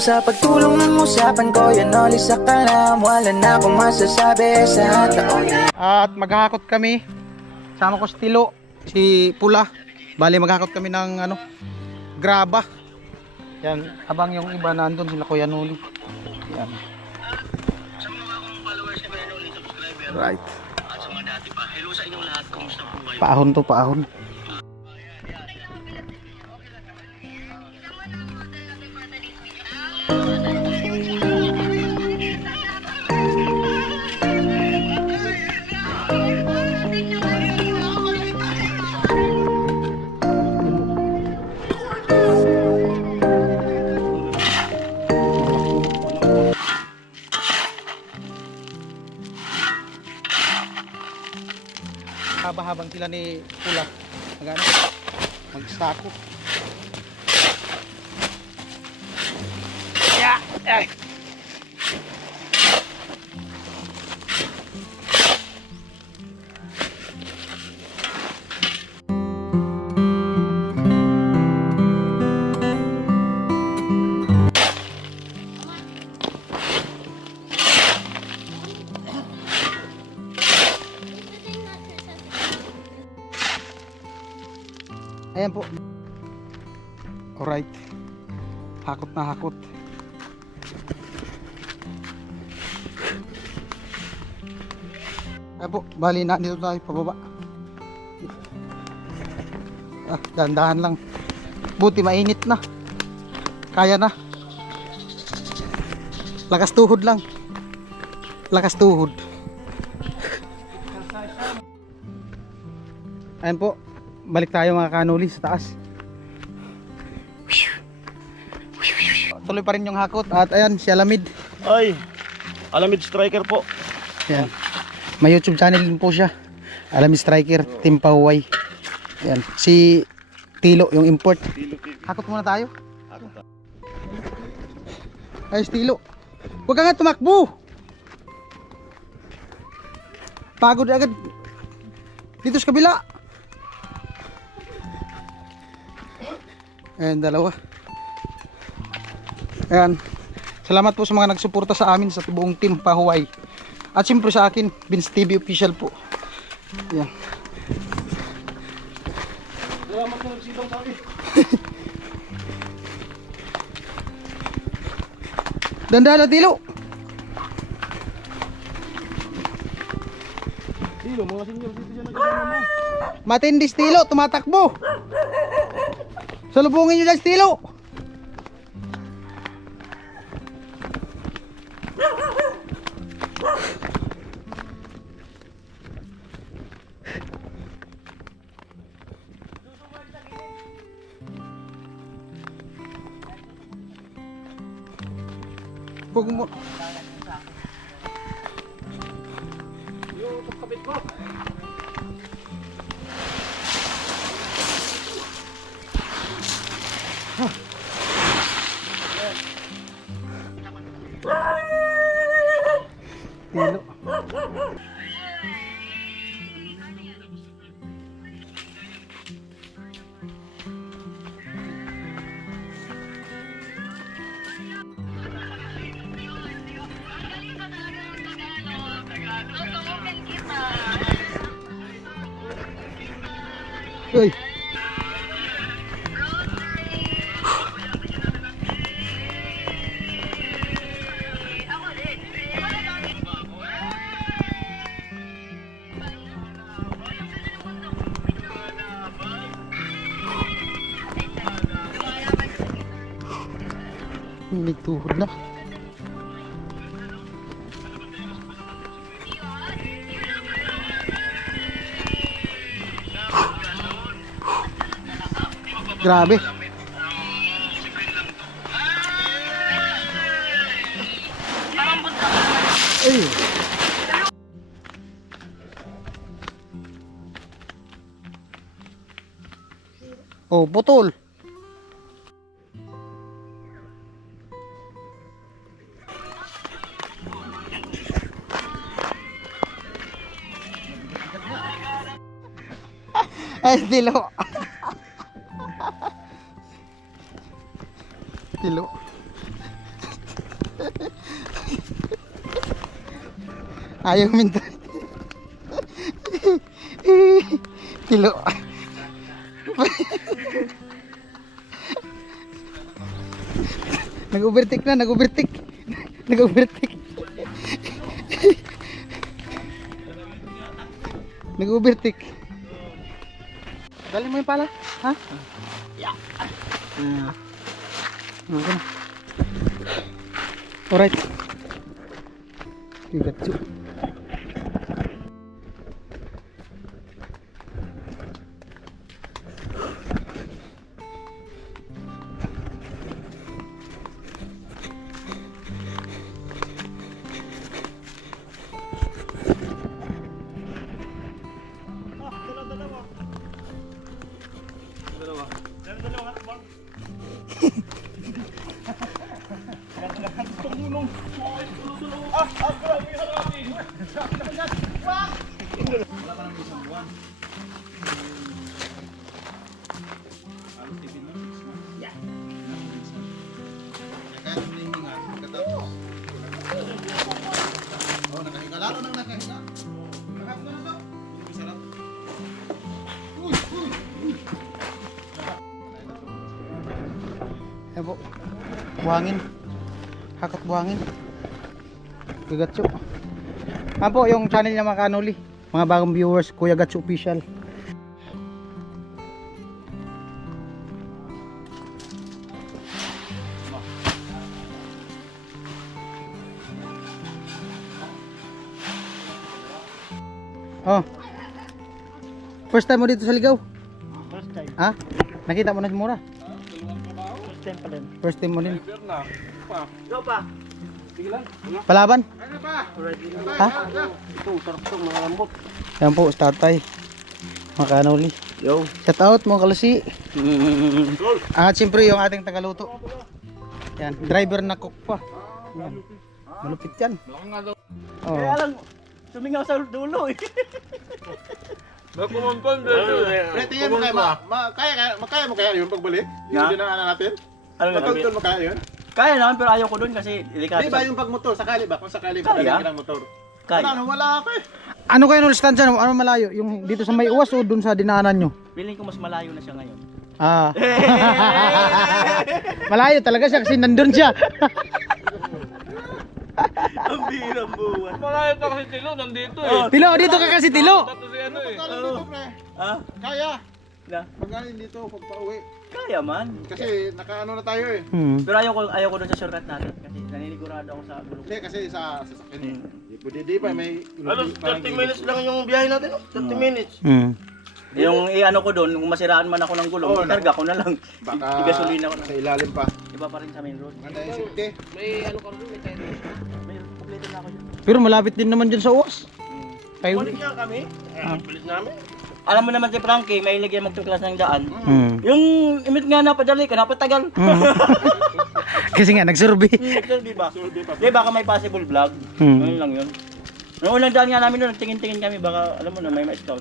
sa pagtulong ng usapan ko, yan ulit sa kalam. Wala na akong masasabi sa taon. At maghahakot kami. Sama ko si Tilo, si Pula. Bali maghahakot kami ng graba. Yan, habang yung iba nandun sila Kuya Noli. Yan. Right. At sa mga dati pa, hello sa inyong lahat, kumusta po kayo? Paahon to, paahon. Habang sila ni Pula magsako. Ay. Ayan po. Alright. Hakot na hakot. Ayan po. Bali na dito tayo pababa. Dahan-dahan lang. Buti mainit na. Kaya na. Lakas tuhod lang. Lakas tuhod. Ayan po. Balik tayo mga kanuli sa taas. Tuloy pa rin yung hakot. At ayan si Alamid. Ay, Alamid Striker po. Ayan. May YouTube channel din po siya. Alamid Striker, Team Pahuway. Ayan. Si Tilo yung import. Hakot muna tayo. Ay si Tilo. Huwag ka nga tumakbo. Pagod agad. Dito sa kabila. Ayan, dalawa. Ayan. Salamat po sa mga nagsuporta sa amin sa buong Team Pahuway. At siyempre sa akin, Vince TV Official po. Ayan. Salamat na nagsibaw sa akin. Dandaan na, Tilo. Tilo, mga senior citizen na kasama mo. Matindis, Tilo. Tumatakbo. Salubungin nyo dyan, Tilo. Huwag mo. Yung kapit ko. Tilo. Uy. May tuhod na. Grabe. Ay. Oh, putol. Ay, Tilo. Tilo. Ayaw minta. Tilo. Nag-overtake na, nag-overtake. Nag-overtake. Nag-overtake. Dali mo yung pala, ha? Yeah. Okay na. Alright. Pigatsu. Ayan po, buhangin, hakat buhangin, Kuyagatsu. Ayan po yung channel niya mga kanuli, mga bagong viewers, Kuyagatsu Official. Oh, first time mo dito sa Ligaw? First time. Ha? Nakita mo na si Mura? First time pa din. First time mo din. Go pa. Palaban? Already. Ha? Ito, sarap ito, mga lambot. Yan po, sa tatay. Mga kanuli. Yo. Shout out mga kalasi. At siyempre yung ating tagaluto. Yan, driver na cook pa. Yan. Malupit yan. Oh. Kaya lang, sumingaw sa dulo eh. Pre, tingin mo kayo, makaya mo kaya yun pagbalik? Yung Ha? dinaanan natin? Ano nga Matultol mo kaya yun? Kaya naman pero ayaw ko doon kasi delikado. Di ba yung pagmotor, sakali ba? Kung sakali Kaya? ba ng motor? Kaya. Wala ako eh. Ano kayo nung stand dyan? Ano malayo? Yung dito sa may uwas o dun sa dinaanan nyo? Feeling ko mas malayo na siya ngayon. Ah. Malayo talaga siya kasi nandun siya. Ang birang buwan. Malayo pa kasi Tilo, nandito eh. Tilo, dito ka kasi Tilo. Bato si ano eh. Pagkakalin dito, pre. Ha? Kaya. Na? Pagkakalin dito, pagpa-uwi. Kaya man. Kasi nakaano na tayo eh. Pero ayaw ko doon sa shortcut natin kasi naninigurado ako sa gulong. Hindi, kasi sa sasakyan eh. Di pa may... Ano, 30 minutes lang yung biyahe natin, no? 30 minutes. Yung i-ano ko doon, kung masiraan man ako ng gulong, Oo, ikarga ko na lang. Baka Igasolina ko na. sa ilalim pa. Iba pa rin sa main road. Ganda yung safety. May ano ka rin, may tayo. May kompleto na ako dyan. Pero malapit din naman dyan sa uwas. Kayo. Balik niya kami. Bilis namin. Alam mo naman si Frankie, may iligay magtuklas ng daan. Hmm. Yung imit nga napadali ka, napatagal. Kasi nga nagsurvey. Di ba? Di baka may possible vlog. Hmm. Ano lang yun. Noong unang daan nga namin doon, nagtingin-tingin kami, baka alam mo na may ma-scout.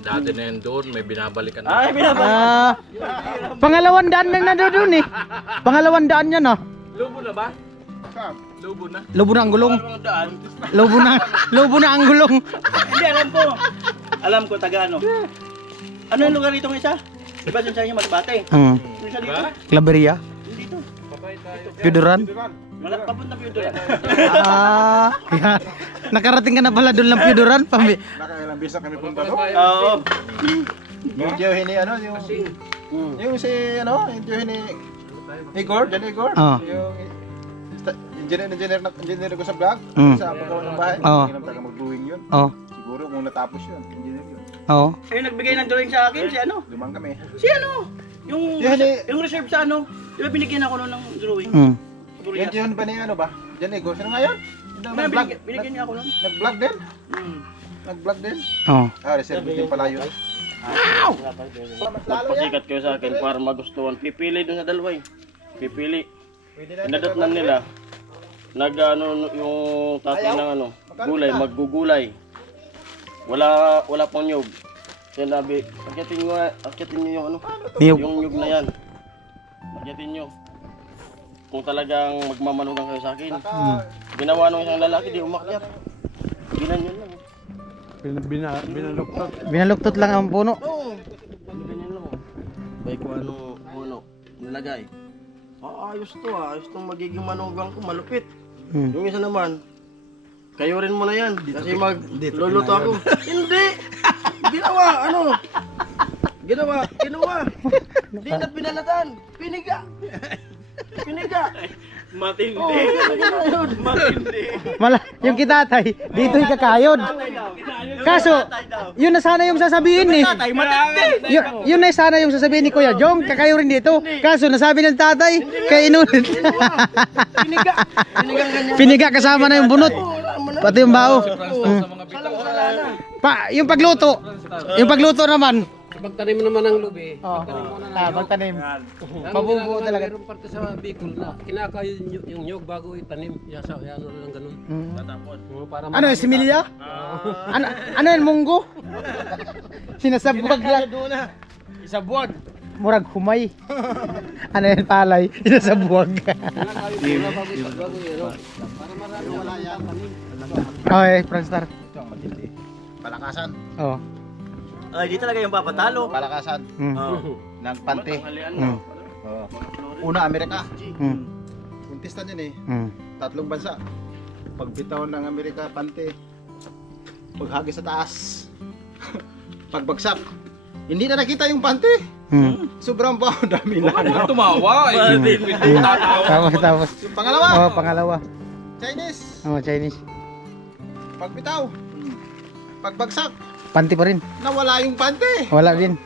Dati na yun doon, may binabalikan na. Ay, binabalik. Pangalawang daan lang na doon eh. Pangalawang daan yan ah. Lubo na ba? Saan? Lubo na. Lobo na ang gulong. Parang daan. Lobo na ang gulong. Hindi, alam ko. Alam ko, taga ano. Ano yung lugar dito ng isa? Diba dun sa inyo Masbate? Yung isa dito? Claveria. Yung dito. Piduran. Wala, papunta ko yun doon. Yan. Nakarating ka na pala doon ng Piduran. Nakailang bisa kami punta doon. Oo. Yung Joey ni ano, yung si ano, yung Joey ni Igor, Jan Igor. Oo. Yung engineer ko sa vlog, sa paggawa ng bahay. Oo. Hindi naman taga mag-drawing yun. Oh. Siguro kung natapos yun, engineer yun. Oh. Ayun, nagbigay ng drawing sa akin, si ano? Lumang kami. Si ano? Yung, Yan eh. yung reserve sa ano? Di ba binigyan ako noon ng drawing? Yan yun ba ni ano ba? Jan Igor, sino nga yun? Nag-vlog. Binigyan niya ako noon. Nag-vlog din? Hmm. Nag-vlog din? Oh. Reserve din pala yun. Magpasikat kayo sa akin para magustuhan. Pipili doon sa dalawa eh. Pipili. Pinadot na nila. Nag-ano yung tatay ng ano, gulay, maggugulay. Wala pang nyug. Sinabi, akyatin nyo yung ano, Niyog. yung nyug na yan. Akyatin nyo. Kung talagang magmamanugang kayo sa akin. Ginawa nung isang lalaki, di umakyat. Ginanyan lang. Binaluktot lang ang puno. Oo. Ganyan lang. Bay ko ano, nilagay. Ayos to ayos tong magiging manugang ko, malupit. Yung isa naman, kayo rin mo na yan. Kasi magluluto ako. Hindi! Ginawa. Di na pinalatan. Piniga. Matindi. Matindi. Yung kitatay, dito yung kakayod. Kaso, yun na sana yung sasabihin eh. Yun na sana yung sasabihin ni Kuya Jong, kakayo rin dito. Kaso, nasabi ng tatay, kay inulit. Piniga kasama na yung bunot. Pati yung bao. Yung pagluto naman. Pagtanim naman ng lubi, Pagtanim. Mabubuo talaga. Mayroong parte sa Bicol na kinakayo yung nyog bago itanim. Yasa, yan lang ganun. Para Ano yung similya? Ano yung munggo? Sinasabwag lang. Isabuag. Murag humay. Ano yung palay? Sinasabwag. Okay, Franstar. Palakasan. Oh. Ay, di talaga yung papatalo. Palakasan. Ng pante. Mm. Una, Amerika. Mm. Kuntistan yun eh. Mm. 3 bansa. Pagbitaw ng Amerika, pante. Paghagis sa taas. Pagbagsak. Hindi na nakita yung pante. Mm. Sobrang baho, dami na. Tumawa eh. Tapos. Yung pangalawa, Oh, pangalawa. Chinese. Oh, Chinese. Pagbitaw. Pagbagsak. Panty pa rin. Nawala yung pante. Wala din.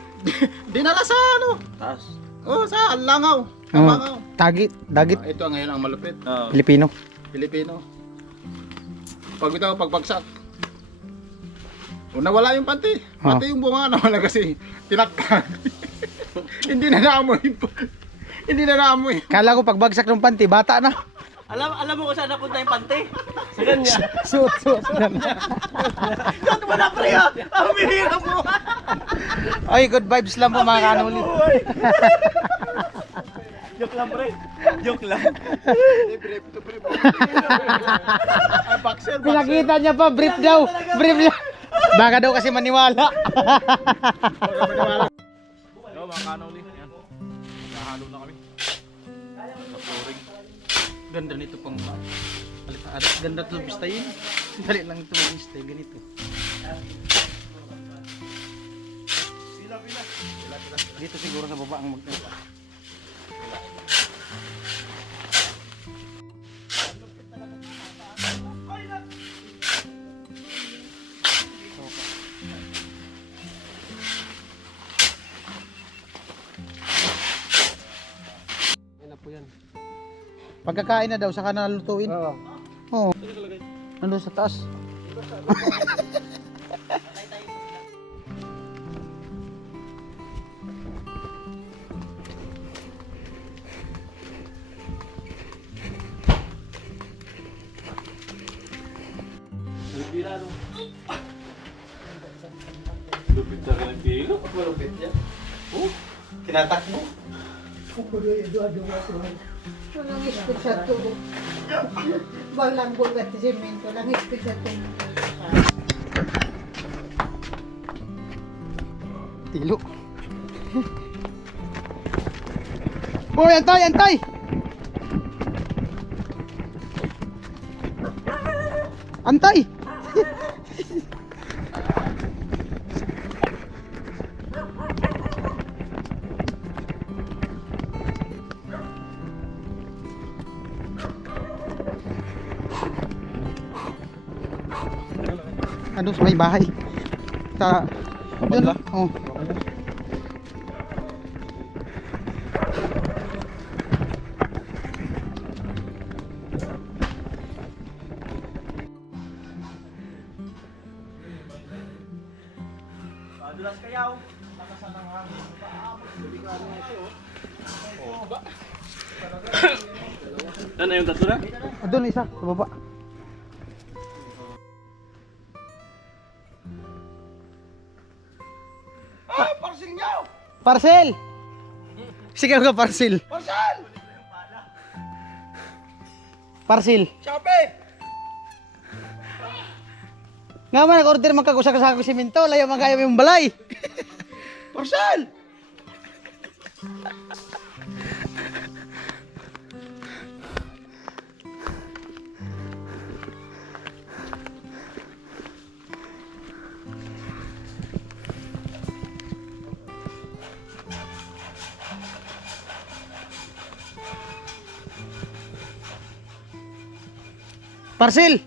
Dinala sa ano? Taas. Oh, sa langaw. Oh, Kamangaw. dagit. Ito ang ngayon ang malupit. Pilipino. Pilipino. Pagbitaw, pagbagsak. O, nawala yung pante. Pati yung bunga nawala kasi tinakpan. Hindi na naamoy. Hindi na naamoy. Kala ko pagbagsak ng panty, bata na. Alam mo kung saan napunta yung pante? Sa kanya. Suot. Ikaw na pre ha! Ang bihira mo! Ay, good vibes lang po mga kanuli. Joke lang pre. Joke lang. Pinakita niya pa, brief daw. Brief daw. Baka daw kasi maniwala. Ganda nito pang ganda to bistayin. Dali lang ito bistay ganito. Dito siguro sa baba ang magtapa. Yan po yan. Pagkakain na daw, saka nalutuin. Oo. Nandun sa taas. Tinatak mo. Walang ispit sa tubo. Walang bugat sa semento. Walang ispit sa tubo. Tilo. Hoy, antay, antay! Antay! Ano sa may bahay? Sa doon, oh. Dulas kayaw. Ano yung tatlo na? Doon isa sa baba. Parcel niyo! Parcel! Sigaw ka parcel. Parcel! Parcel. Shopee! Nga man, nag-order magkagusa sa simento, layo magayam yung balay. Parcel! Parcel!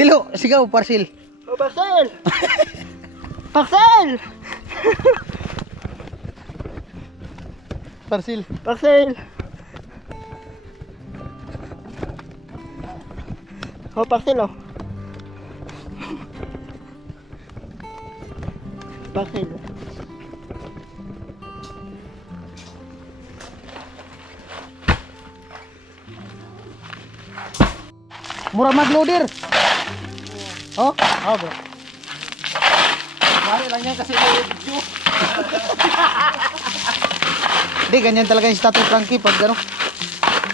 Tilo, sigaw, parcel. Oh, parcel! Parcel! Parcel. Parcel! Oh, parcel oh. Parcel. Murah mag-loader. Oh, bro. Mari lang yan kasi may video. Hindi, ganyan talaga yung status Frankie pag ano,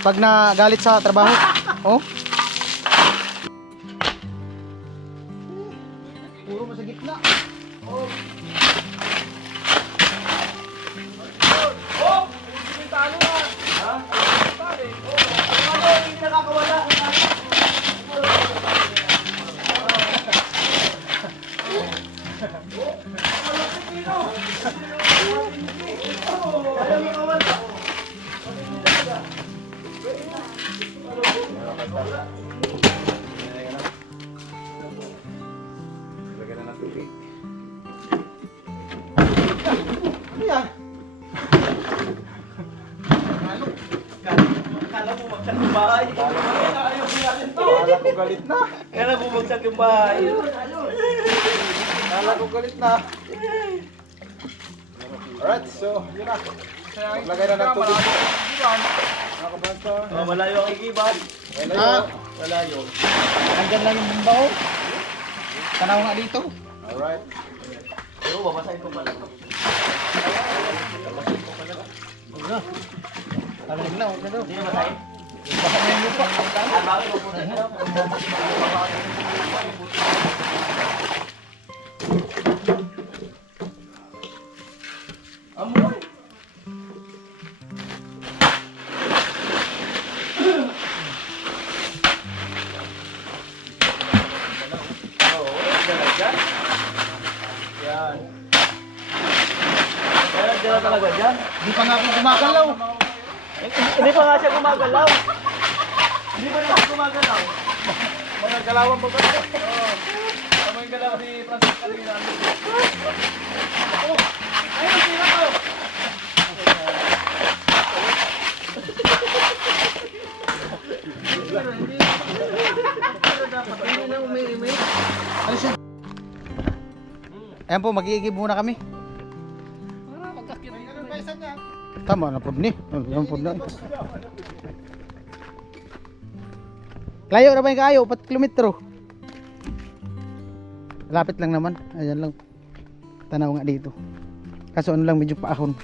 pag nagalit sa trabaho. Oh. Puro mo sa gitna. Oh. Kala mo magsak yung bahay. Kala ko galit na. Kala mo magsak yung bahay. Kala ko galit na. Alright, so yun na. Maglagay na ng tubig. Mga kabansa. Oh, malayo ang ikiban. Malayo. Nandyan lang yung bumba oh. Tanaw nga dito. Alright. Pero babasahin ko pala ito. Talag na, okay daw. Hindi na basahin? Baka na yung lupa. Ah, bakit pupunta ka daw? Amoy! Yan. Kaya dyan talaga dyan. Di pa nga ako gumagalaw. Hindi pa nga siya gumagalaw. Hindi pa rin siya gumagalaw. Mga galawan pa ba? Oo. Ano yung galaw si Francis kanina? Oh! Ayun, sila ko! Ayan po, mag-iigib muna kami. Tama na po ni. Ayan po na. Layo na ba yung kayo? 4 kilometro. Lapit lang naman. Ayan lang. Tanaw nga dito. Kaso ano lang, medyo paahon.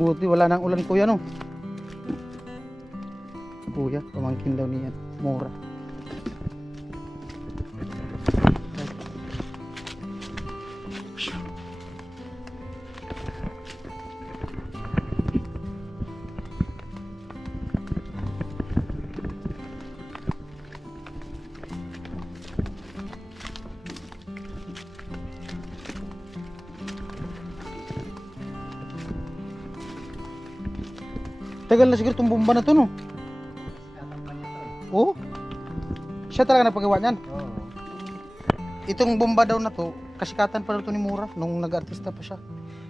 Buti wala nang ulan kuya no. Kuya, pamangkin daw niyan. Mura. Tagal na siguro itong bomba na to no. Oo. Siya talaga nagpagawa niyan. Itong bomba daw na to, kasikatan pa daw to ni Mura nung nag-artista pa siya.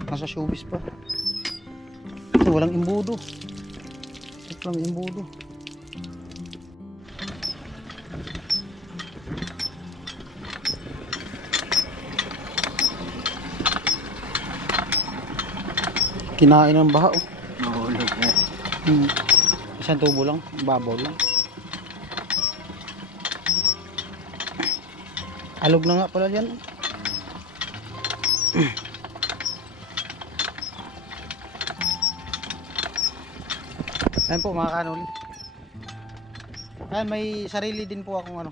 Nasa showbiz pa. Kasi walang imbudo. Walang imbudo. Kinain ng baha oh. Mahulog na. Isang tubo lang, babaw lang. Alog na nga pala dyan. Ayan po mga kanuli. Ayan, may sarili din po akong ano,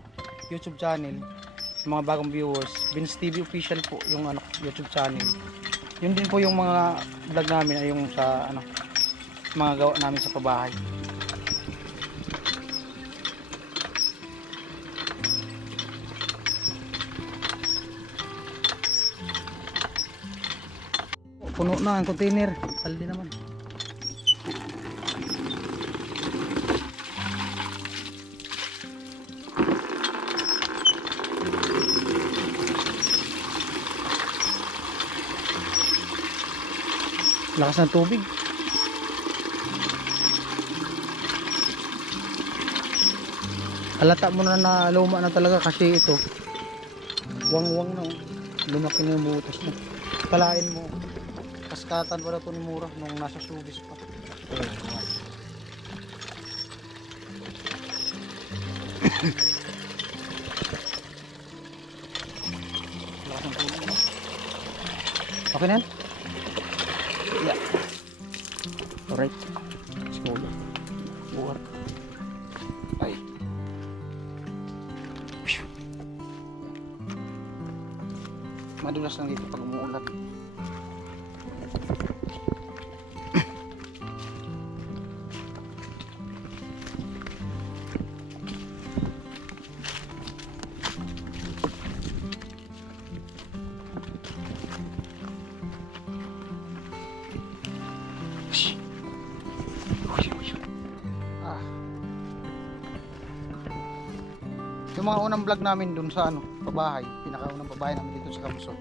YouTube channel. Sa mga bagong viewers, Vince TV Official po yung ano, YouTube channel. Yun din po yung mga vlog namin ay yung sa ano, mga gawa namin sa pabahay. Puno na ang container. Saldi naman. Lakas ng tubig. Halata mo na luma na talaga kasi ito. Wang-wang na. Oh. Lumaki na yung butas na. Kalain mo. Kaskatan pala ito ni Mura nung nasa Subis pa. Lakas ng tubig. Okay na yan? Yeah. Alright. Let's go. Buhat. Ay. Madulas lang dito pag umuulan. Yung mga unang vlog namin dun sa ano, pabahay, pinakaunang pabahay namin dito sa Kamusot.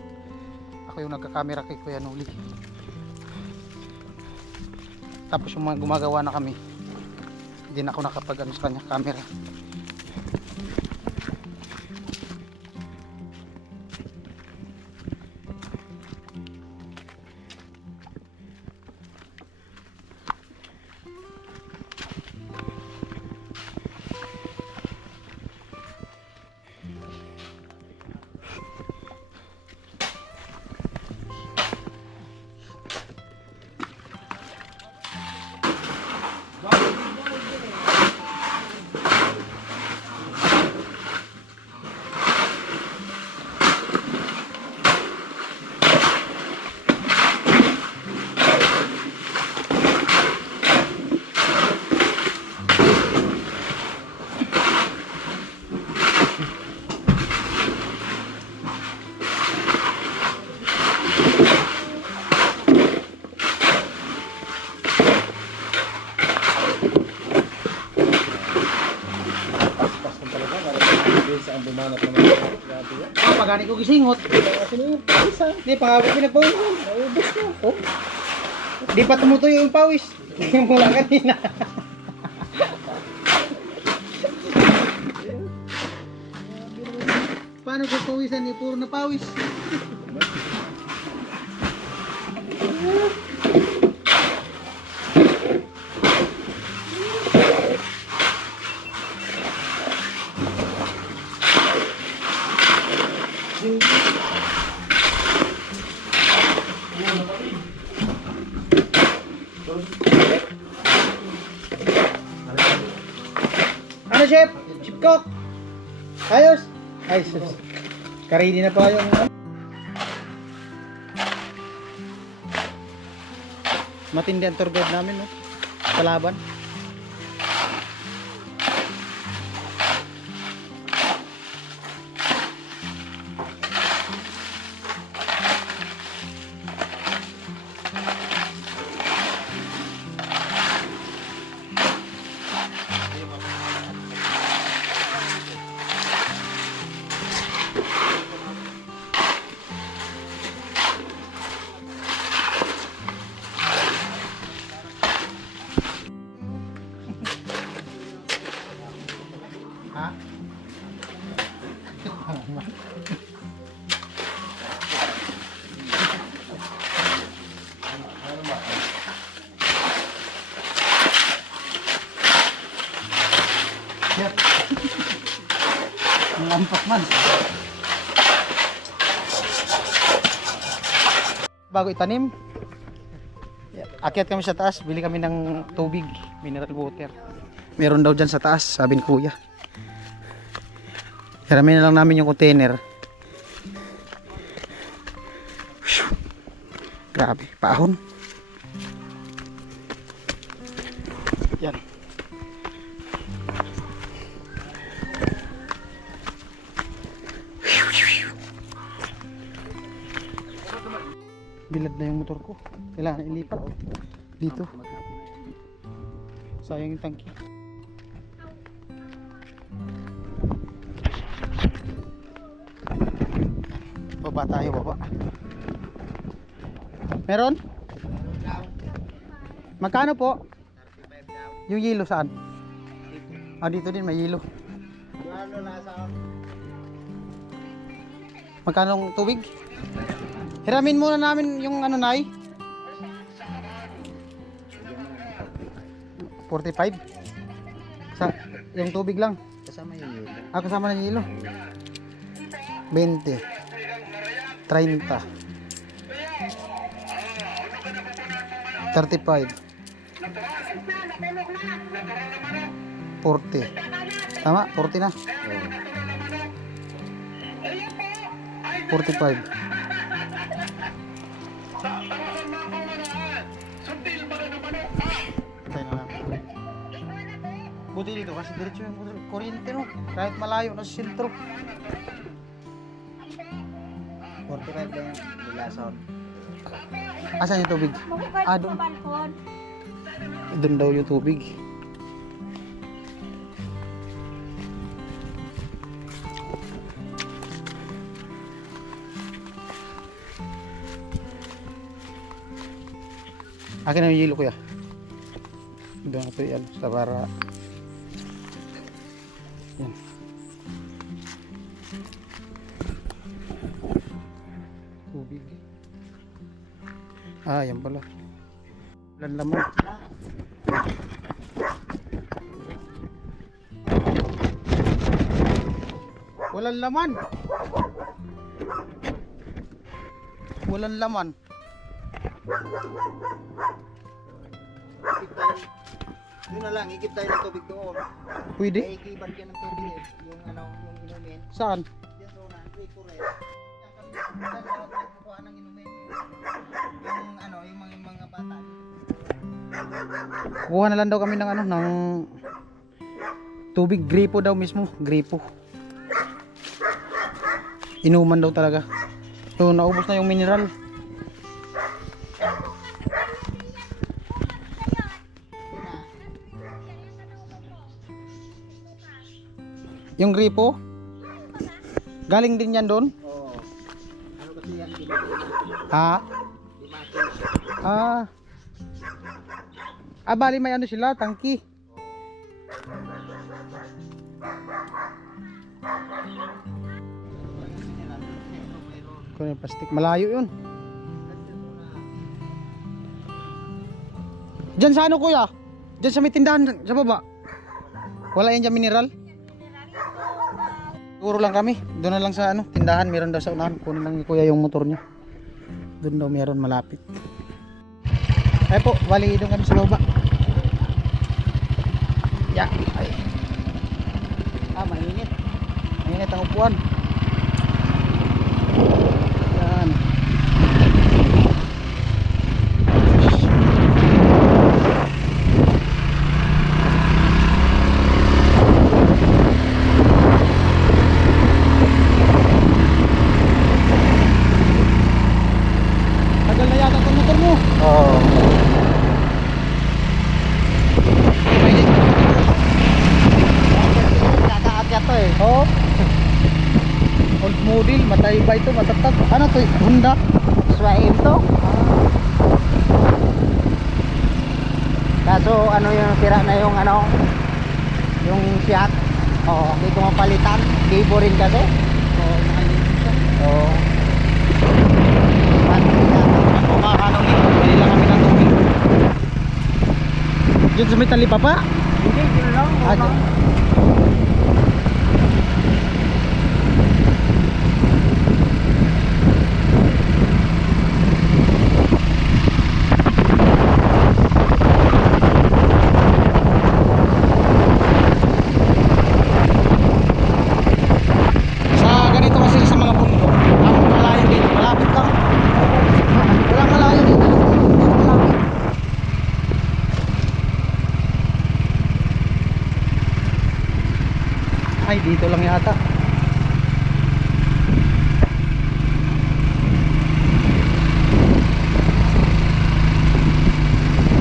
Ako yung nagka-camera kay Kuya Nuli. Tapos yung mga gumagawa na kami, hindi na ako nakapag ano sa kanya, camera. Pagani ko gisingot. Di pangabot pinagpawis. Naubos na. Oh. Di pa tumutuyo yung pawis. Yung mula kanina. Paano ko pawisan ni puro na pawis? Ano, chef? Chef cook? Ayos? Ay, sus. Karini na pa yung... Matindi ang tour guide namin, no? Kalaban. Ha? Yep. Ang lampak man. Bago itanim, akyat kami sa taas, bili kami ng tubig, mineral water. Meron daw dyan sa taas, sabi ni kuya. Hiramin na lang namin yung container. Whew. Grabe, paahon. Yan. Bilad na yung motor ko. Kailangan ilipat dito. Sayang yung tangki. Baba tayo, baba. Meron? Magkano po? Yung yelo saan? Ah, dito din may yelo. Magkano ang tubig? Hiramin muna namin yung ano, Nay. 45. Sa yung tubig lang. Kasama yung yelo. Ah, kasama na yung yelo. 20. 30. 35. 40. Tama, 40 na. 45. Buti dito kasi diretso yung kuryente, no? Kahit malayo na sa sentro. 45 lang yung lason. Asan yung tubig? Ah, doon. Doon daw yung tubig. Akin na yung yelo, kuya. Doon ito yan sa para. Yan. Tubig. Ah, yan pala. Walang laman. Walang laman. Walang laman. Doon na lang, ikip tayo ng tubig doon. Pwede? Ay, ikiban ka ng tubig eh. Yung ano, yung inumin. Saan? Diyan doon na, rico rin. Saan lahat nagkukuha ng inumin? Yung ano, yung mga bata. Kuha na lang daw kami ng ano, ng tubig, gripo daw mismo, gripo. Inuman daw talaga. So naubos na yung mineral. Yung gripo? Galing din yan doon? Oo. Ano kasi yan? Ha? Ah. Ah, bali may ano sila, tangki. Kung yung plastic, malayo yun. Diyan sa ano, kuya? Diyan sa may tindahan sa baba. Wala yan dyan mineral? Siguro lang kami. Doon na lang sa ano, tindahan. Meron daw sa unahan. Kunin lang ni kuya yung motor niya. Doon daw meron malapit. Ay po, bali doon kami sa baba. Ya, ay. Ah, mainit. Mainit ang upuan. Yan. Tagal na yata itong motor mo. Oo. Kaka-akyat to eh. Oo. Old model, matayba ito, matatag. Ano to? Honda? Swaim to. Kaso ano yung sira na yung ano, yung shock. Oo, hindi ko mapalitan. Gibo rin kasi. Oo, nakalimutan siya. Oo. Kumakanong nito, bili lang kami ng tubig. Diyan sa may talipa pa? Hindi, yun lang. Ah, dyan. dito lang yata.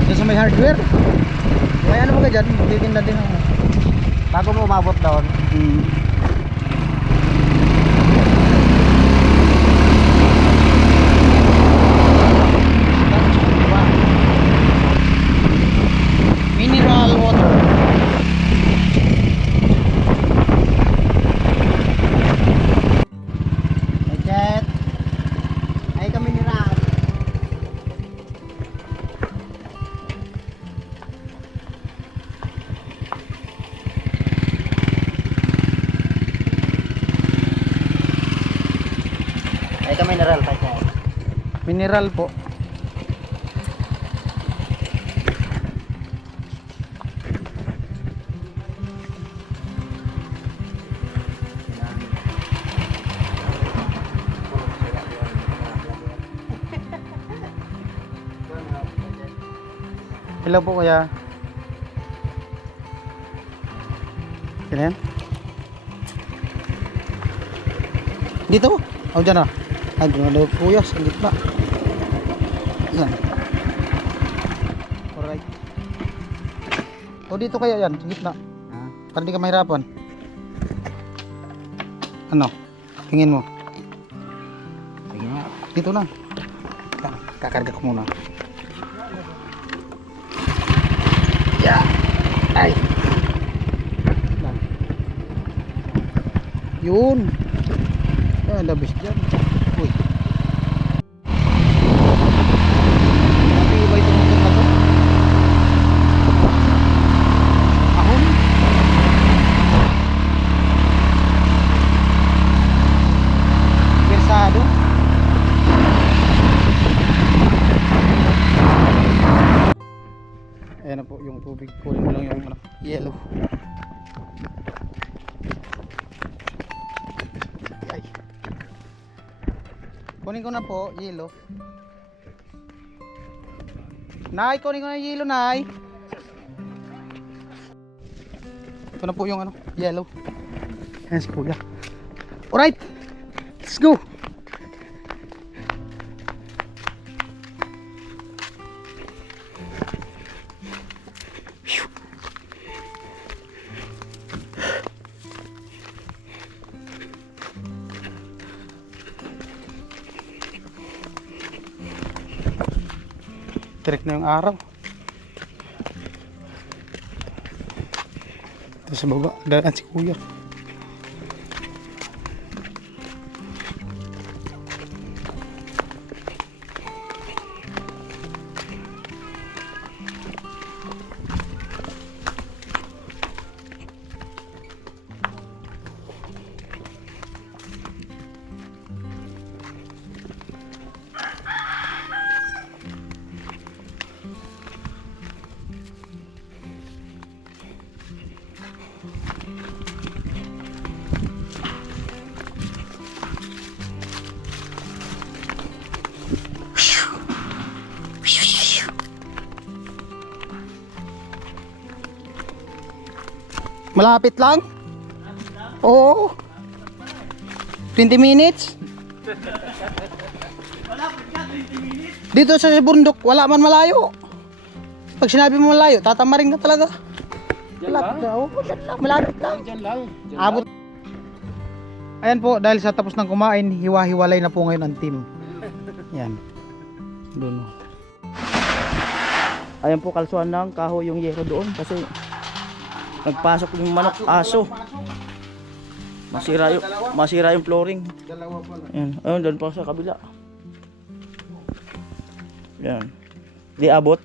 Diyan sa may hardware. May ano ba dyan? Titinda din ako. Bago mo umabot doon, Mineral water. budget. Ay kami ni Rat. Ay kami ni Rat, budget. Mineral po. Hello po kuya. Ganyan? Dito? O dyan na. Ay, doon na kuya. Sa gitna. Yan. Alright. O dito kaya yan. Sa gitna. Para di ka mahirapan. Ano? Tingin mo. Sige nga. Dito na. Kakarga ko muna. Ya. Ay. Yun. Ah, labis dyan. Uy. Matibay itong motor na to. Ahon. Versado. Ayan na po yung tubig. Kunin mo lang yung yellow. Ay. Kunin ko na po, yellow. Nay, kunin ko na yung yellow, Nay. Ito na po yung yellow. Ayan si Kuya. Alright, let's go. Tirik na yung araw. Ito sa baba, daan si Kuya. Malapit lang? Oo. 20 minutes? Dito sa bundok, wala man malayo. Pag sinabi mo malayo, tatamarin ka talaga. Malapit lang. Oo, dyan lang. Malapit lang. Diyan lang. Abot. Ayan po, dahil sa tapos ng kumain, hiwa-hiwalay na po ngayon ang team. Yan. Doon. Ayan po kalsuhan ng kahoy yung yero doon kasi nagpasok yung manok, aso. Masira yung flooring. Dalawa pala. Ayan, ayun doon pa sa kabila. Yan. Di abot.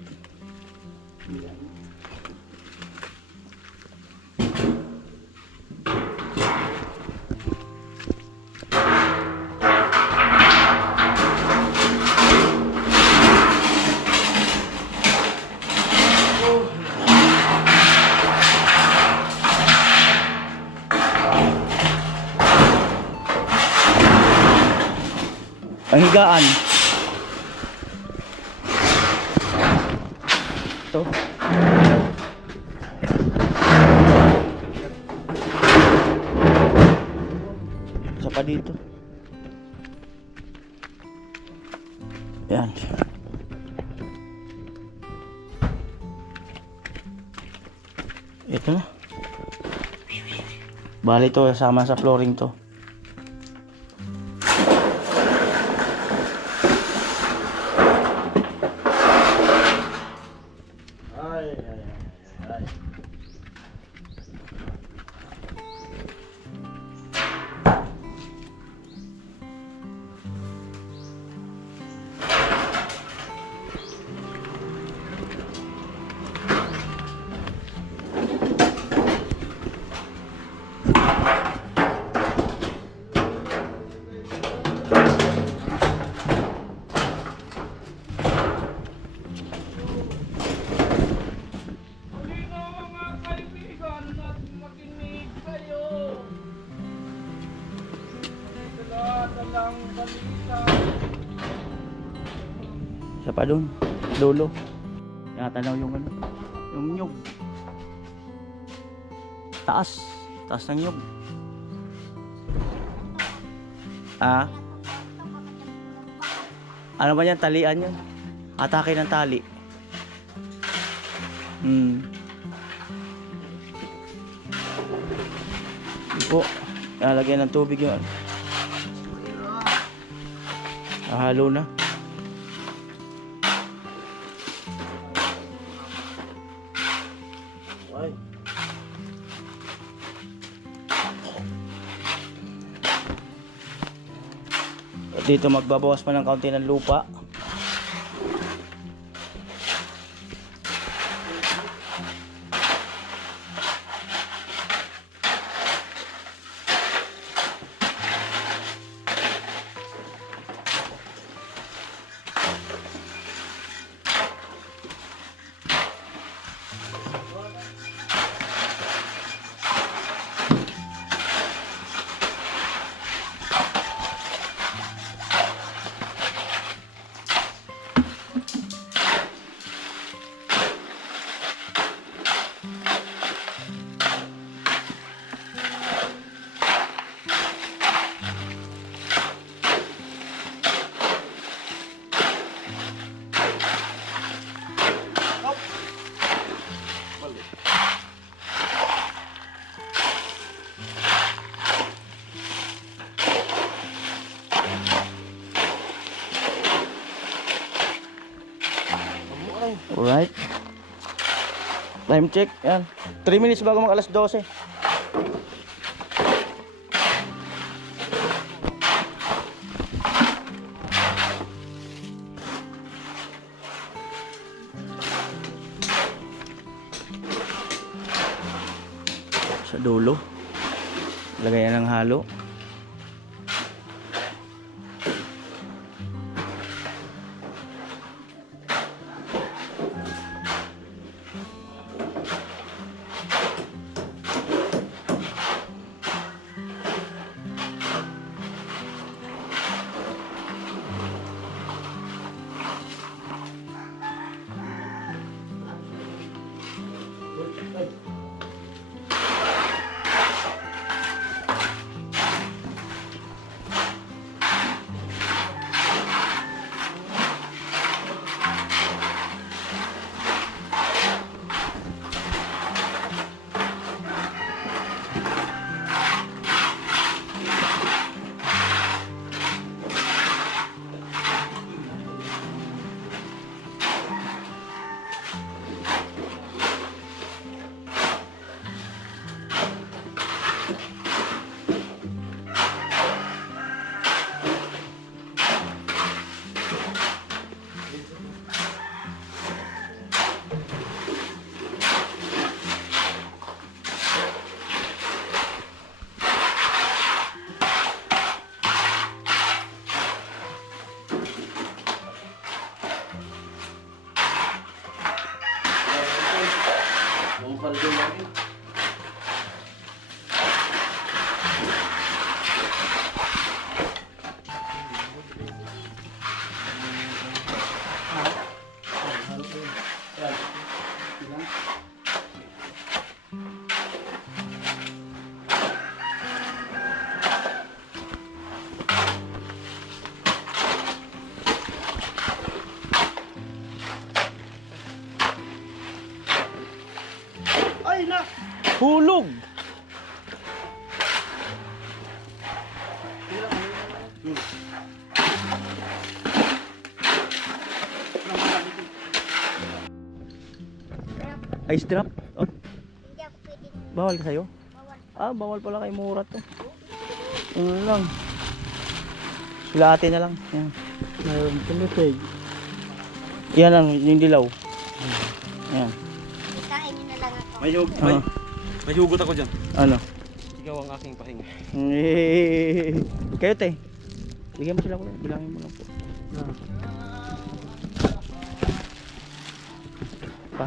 Ang higaan. Ito. dito. Yan. Ito na. Bali to, sama sa flooring to. Isa pa doon, dulo. Tinatanaw yung ano, yung nyug. Taas ng nyug. Ah? Ano ba yan? Talian yan. Atake ng tali. Po, lalagyan ng tubig yun. Halo na. Dito magbabawas pa ng kaunti ng lupa. Alright. Time check. Yan. 3 minutes bago mag alas 12. Sa dulo. Lagayan ng halo. Hulog! Ice drop? Oh. Bawal ka sa'yo? Ah, bawal pala kay Murat to. Ano lang. Sulate na lang. Yan. Mayroon tumitig. Yan lang, yung dilaw. Yan. Kain nyo na lang ako. May hugot ako dyan. Ano? Ikaw ang aking pahinga. Kayo te. Bigyan mo sila ko. Bilangin mo lang po. Pa.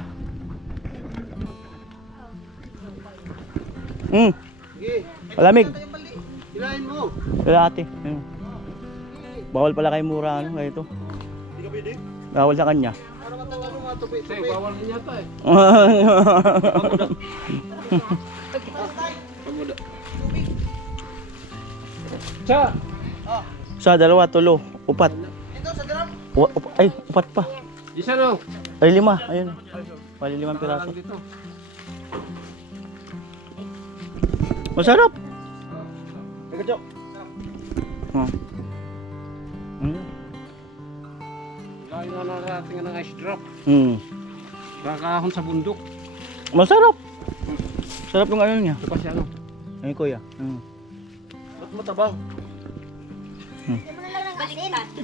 Palamig. Hilahin mo. Lalate. Bawal pala kay Mura ano kaya ito. Hindi ka pwede. Bawal sa kanya. Para matangalo mga tupi. Kasi bawal din yata eh. Pamuda. Sa! Sa dalawa, tulo, upat. Ito sa drum. Ay, upat pa. Isa no? Ay, 5. Ayun. Bali 5 piraso. Lang dito. Masarap. Teka, Chok. Oh. Kain na natin ng ice drop. Kakahon sa bundok. Masarap. Sarap yung ano niya. Ito kasi ano. Ay, kuya. Ba't matabang?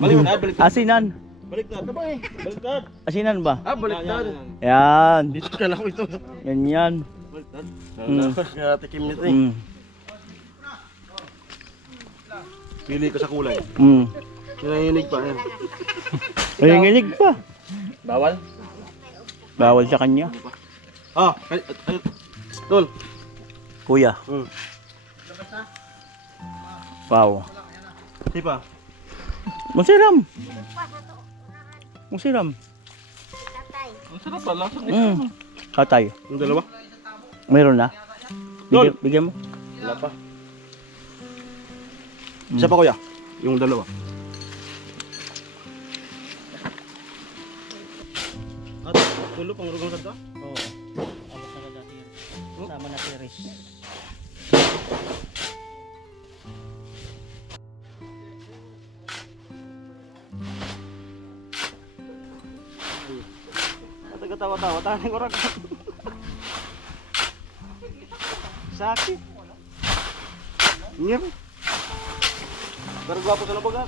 Baliktad. Asinan. Baliktad. Ano ba eh? Baliktad. Asinan ba? Ah, baliktad. Yan. Dito ka lang ito. Yan. Baliktad. Nakatikim nito eh. Pili ka sa kulay. Nanginginig pa. Nanginginig pa. Bawal? Bawal sa kanya. Ah, Tol. Kuya. Wow. Sipa. Masiram. Masiram. Tatay. Ang sarap pala. Katay. Yung dalawa? Meron na. Bigyan mo. Wala pa. Isa pa kuya. Yung dalawa. At tulo pang rugang kanta? Oo. Abot na dati yun. Sama na tiris. Tawa-tawa. Tahan ko rin. Sakit. Ngir. Pero gwapo sa labag ha.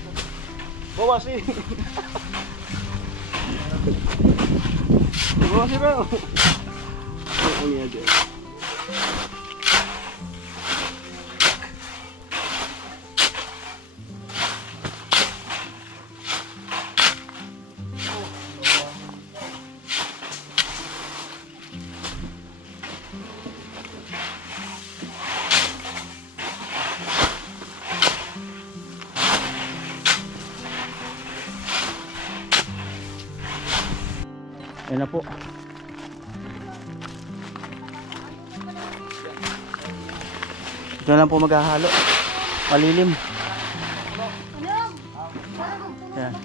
Bawas eh. Bawas eh bro. Ano niya dyan? Yan na po. Ito na lang po maghahalo. Malilim. Yan.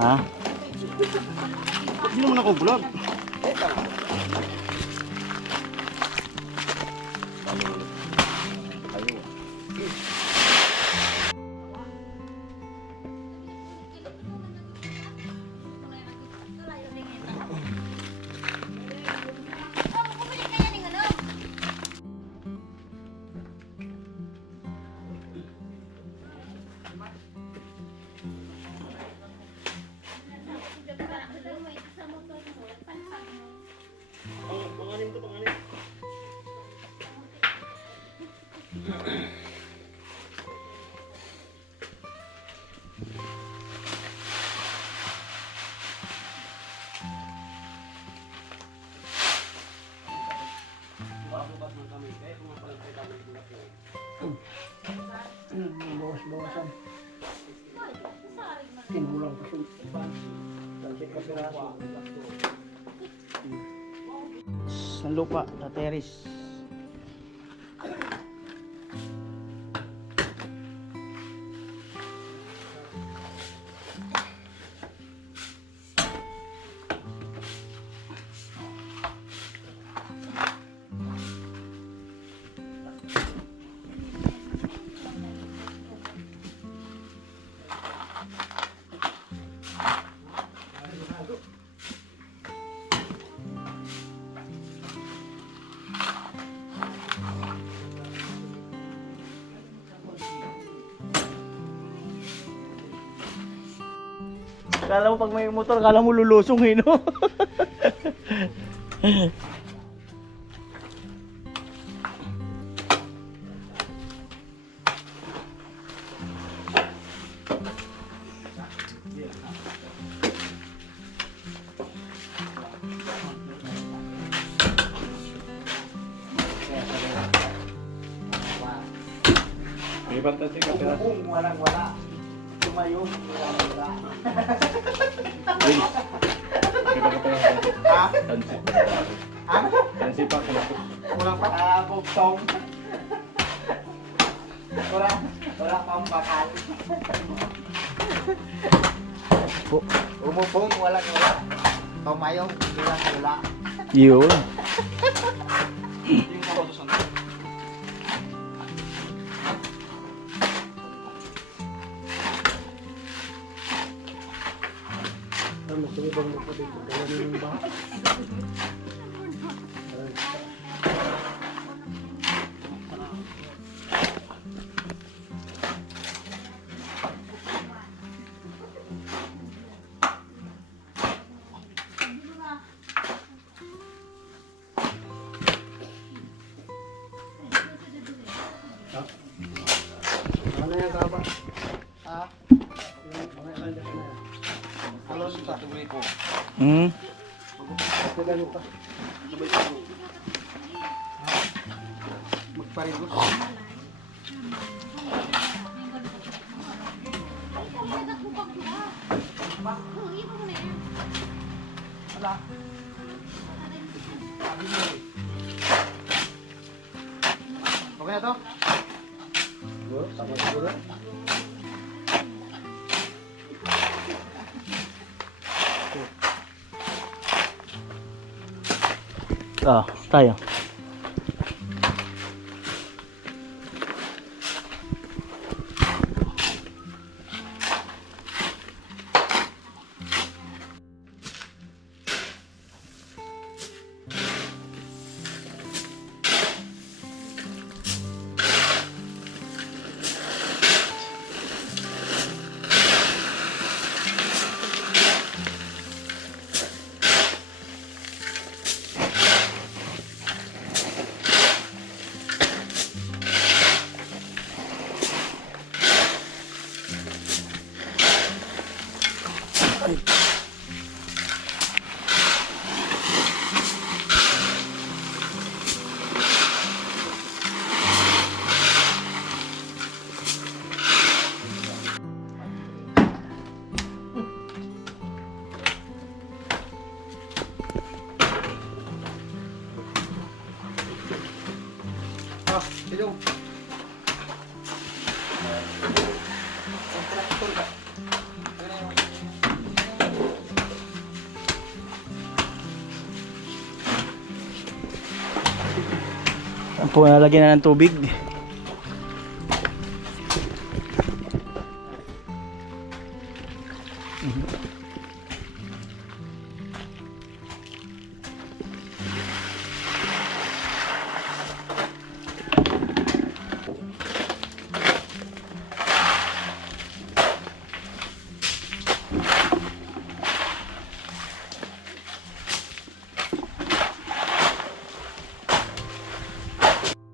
Ha? Hindi naman ako vlog. Bawas-bawasan. Kinulang ko siya. Sa lupa, sa terrace. Kala mo pag may motor, kala mo lulusong eh, no? May bantay ka pera. Walang wala. Tumayo, walang wala. May bantay ka pera. Ha? Tansi. Ha? Tansi pa kung ako. Wala pa. Bugtong. Wala pang bakal. Umupong, walang wala. Tumayo, walang wala. Yun. Yung ako to santo. Hmm. Okay na to? Ah, tayo. Po, nalagyan na ng tubig.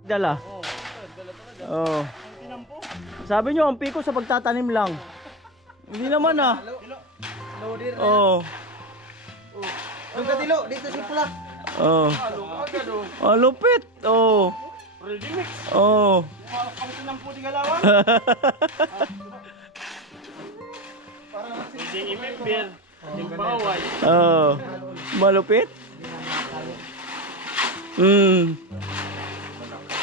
Dala. Oh. Sabi nyo, ang piko sa pagtatanim lang. Hindi naman ah. Oh. Doon ka dilo, dito si Pula. Oh. Oh, lupit. Oh. Oh. Hindi i-member. Yung bawal. Oh. Malupit? Hmm.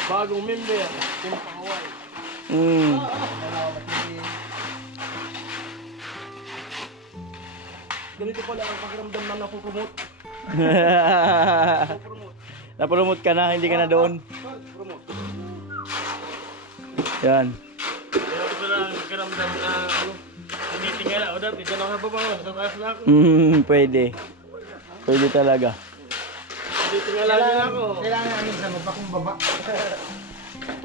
Bagong member. Yung bawal. Hmm. Ganito pala ang pakiramdam na napupromote. Na-promote ka na, hindi ka na doon. Yan. Ganito pala ang pakiramdam na ano. Tinitingala. O dati, dyan ako nababawa. Sa taas na ako. Pwede. Pwede talaga. Tinitingala din ako. Kailangan minsan magpakumbaba.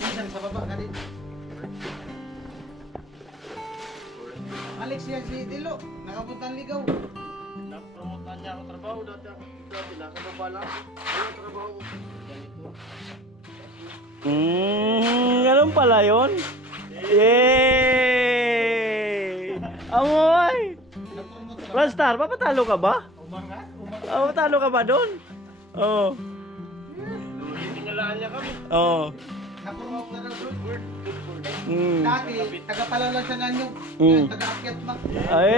Minsan sa baba ka din. Alex yan si Dilo. Nakapuntang ligaw. Na-promote na niya ako trabaho. Dati nakababa lang. Ano trabaho? Ganito. Ganun pala yun. Yay! Amoy! Rastar, papatalo ka ba? Oh, patalo ka ba doon? Oo. Tinalaan niya kami. Oo. Napromote na daw doon. Mm. Dati, tagapalalan sa nanyo. Mm. Taga-akyat na. Ay!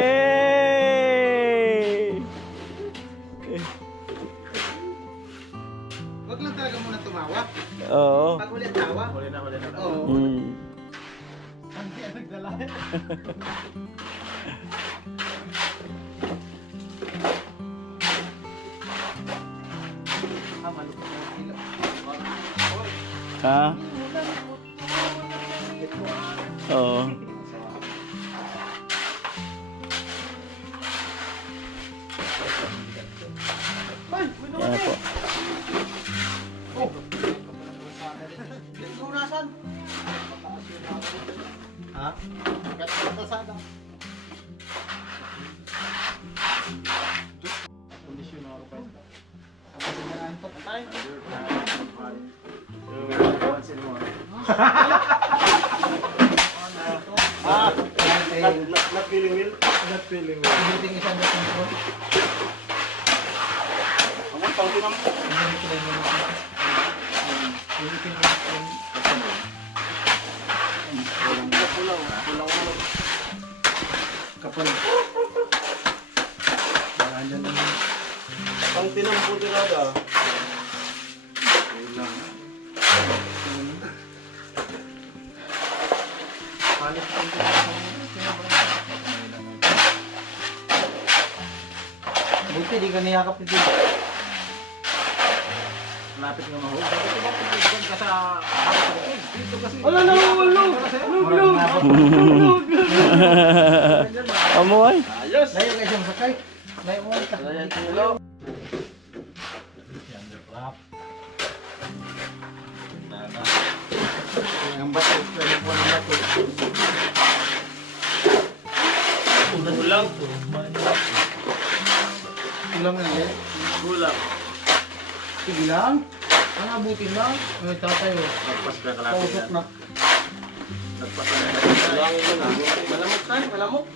Wag lang talaga muna tumawa. Oo. Pag ulit tawa. Huli na. Oo. Mm. Hindi yan nagdala. Malupit na kilo. Ha? Oo. Yan po. Lunasan. Ha? Kasada. Not feeling well. Hindi isang dating ko. Ang pang tinam. Kapal. Andyan na. Pang tinam po talaga. Palit ko dito. Buti di ka niyakap nito. Lapit nga mahuli. Bakit ba pinagdan ka sa dito kasi? Wala na, wala. Amoy? Ayos. Layo ka siyang sakay. Layo mo ka. Ayan, hello. Ang bato. Pwede po ng bato. Gulang. Ulang na yan. Gulang. Sige lang. Ang abutin lang. Ay, tatay oh. Nagpas ka kalapit Pausok yan. na. Nagpas ka na. Gulang yun na. Malamok tayo, malamok.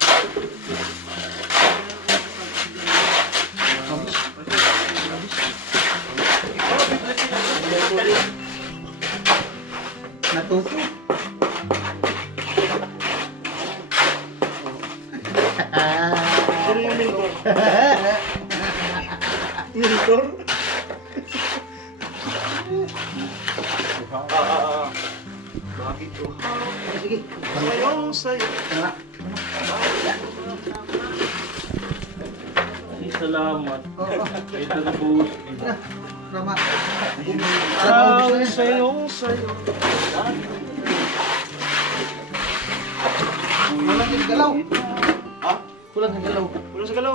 Natuto. Sino yung mentor? Mentor? Bakit to? Sige. Sayong sayo. Tara. Ay, salamat. Oo. Ito na po. Rama. Sayong sayo. Kulang yung galaw. Ha? Kulang yung galaw. Pulo sa galaw.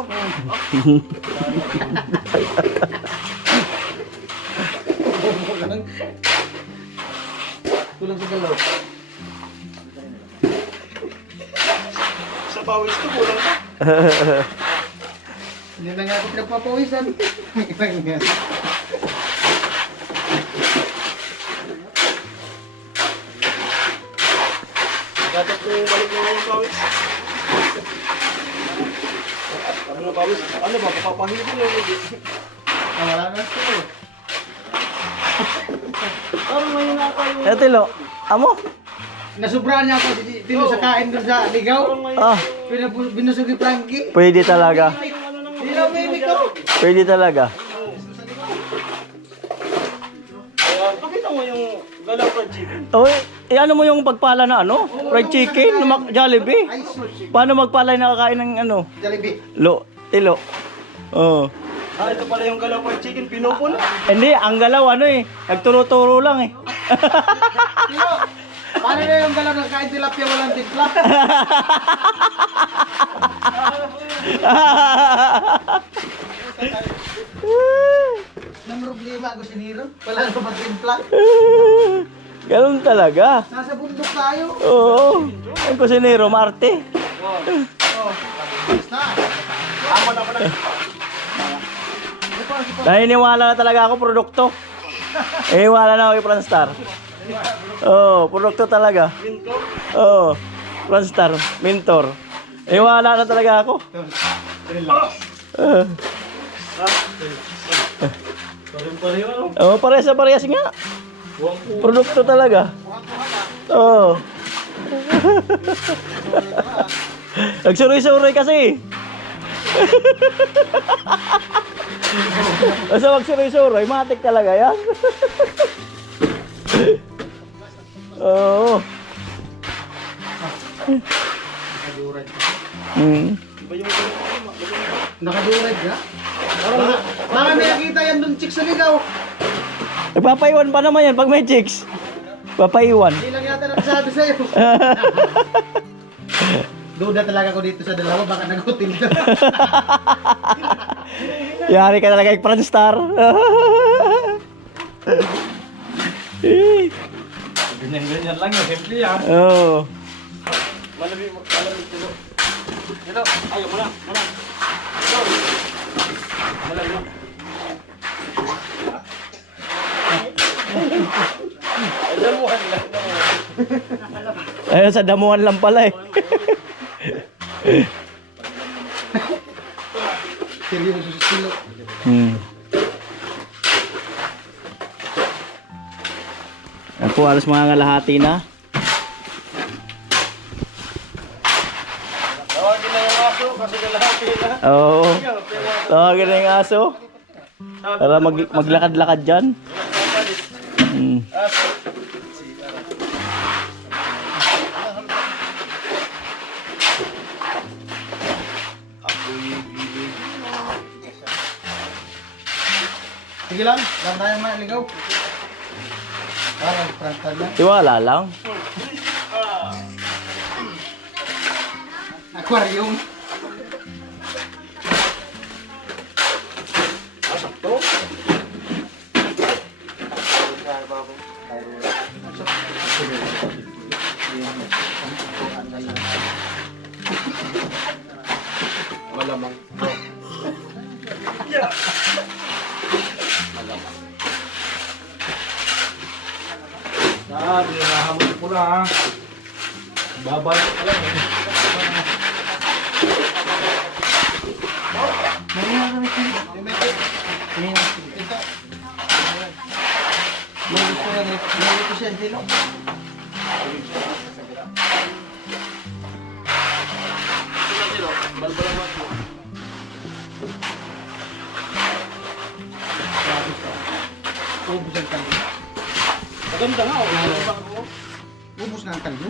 Kulang sa galaw. Sa pawis to, kulang ka. Hindi na nga ako pinagpapawisan. Ilang nga. Dapat ko balik mo yung pawis. Ano na pawis? Ano ba? Papapahili ko lang yun. Wala na ito. Parang ngayon na tayo. Eto lo. Amo? Nasubrahan niya ako dito sa kain doon sa ligaw. Ah, Binusog ni Frankie. pwede talaga. Hindi na umimik ako. Pwede talaga. Pakita mo yung galaw fried chicken. Oy, ano mo yung pagpala na ano? Fried chicken, Jollibee. Ay, sushi. Paano magpala yung nakakain ng ano? Jollibee. Tilo. Oh. Ah, ito pala yung galaw fried chicken. Pinupon. Hindi, ang galaw ano eh. Nagturo-turo lang eh. Tino, paano na yung galaw ng kain tilapia walang timpla? Nang problema ako siniro. Wala na mag-timpla. Ganun talaga. Nasa bundok tayo. Oo. Ang kusinero, Marte. Oh. Naniniwala na talaga ako, produkto. Eh, wala na ako kay Franstar. Oo, produkto talaga. Oo, Franstar, mentor. Eh, wala na talaga ako. Oo, parehas na parehas nga. Produkto talaga. Oo. Nagsuroy-suroy kasi. Basta magsuroy-suroy, matik talaga yan. Oo. Nakadurag ka? Baka may nakita yan dun chicks sa ligaw. Nagpapaiwan pa naman yan pag may chicks. Papaiwan. Hindi lang yata nagsabi sa'yo. Duda talaga ko dito sa dalawa, baka nag-hotel ka. Yari ka talaga kay Franstar. Ganyan-ganyan lang yun, simple yan. Oo. Malamig tulo. Ito, ayaw mo na. Malamig. Damuhan lang. Ayun, sa damuhan lang pala eh. Seryoso sa silo. Yan po, alas mga ngalahati na. Tawagin na yung aso kasi kalahati na. Oo. Tawagin na yung aso. Para maglakad-lakad dyan. Sige lang, lang tayo maligaw. Parang prangkad lang. Tiwala lang. Aquarium. Malamang. Ah, binahamon ko pula ha. Babalik ka lang eh. May gusto na may gusto siya silo. Ubus ang kalyo. Maganda nga, oh. Ubus na ang kalyo.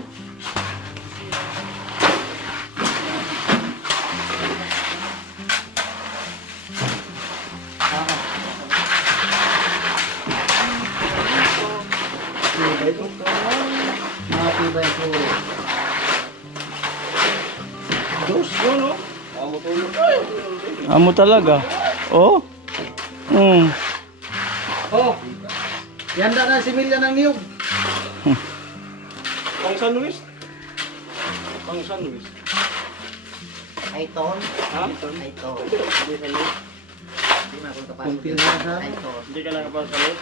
Matibay ko. Dos, yun, oh. Mamutulog. Amo talaga. Oh. Oh. Yan na si Milya ng niyog. Pang sandwich. Pang sandwich. Aiton. Ha? Aiton. Hindi na akong kapasok. Hindi ka nakapasalik.